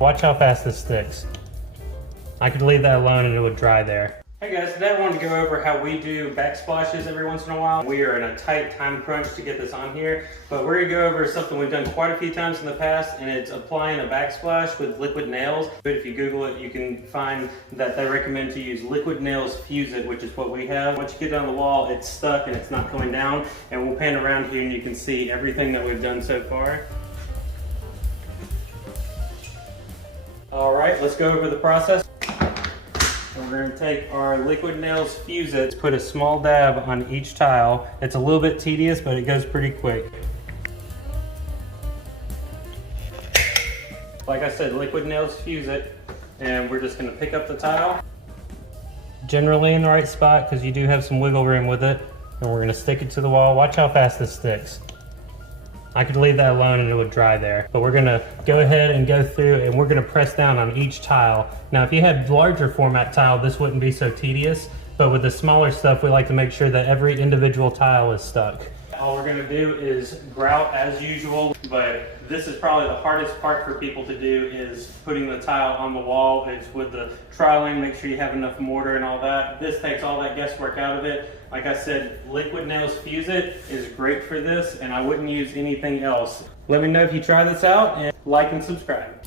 Watch how fast this sticks. I could leave that alone and it would dry there. Hey guys, today I wanted to go over how we do backsplashes every once in a while. We are in a tight time crunch to get this on here, but we're gonna go over something we've done quite a few times in the past, and it's applying a backsplash with liquid nails. But if you Google it, you can find that they recommend to use liquid nails Fuse It, which is what we have. Once you get it on the wall, it's stuck and it's not coming down, and we'll pan around here and you can see everything that we've done so far. All right, let's go over the process. We're going to take our liquid nails Fuse It, put a small dab on each tile. It's a little bit tedious, but it goes pretty quick. Like I said, liquid nails Fuse It, and we're just going to pick up the tile. Generally in the right spot, because you do have some wiggle room with it, and we're going to stick it to the wall. Watch how fast this sticks. I could leave that alone and it would dry there. But we're gonna go ahead and go through and we're gonna press down on each tile. Now if you had larger format tile, this wouldn't be so tedious, but with the smaller stuff, we like to make sure that every individual tile is stuck. All we're gonna do is grout as usual, but this is probably the hardest part for people to do, is putting the tile on the wall. It's with the troweling, make sure you have enough mortar and all that. This takes all that guesswork out of it. Like I said, liquid nails Fuse It is great for this, and I wouldn't use anything else. Let me know if you try this out, and like and subscribe.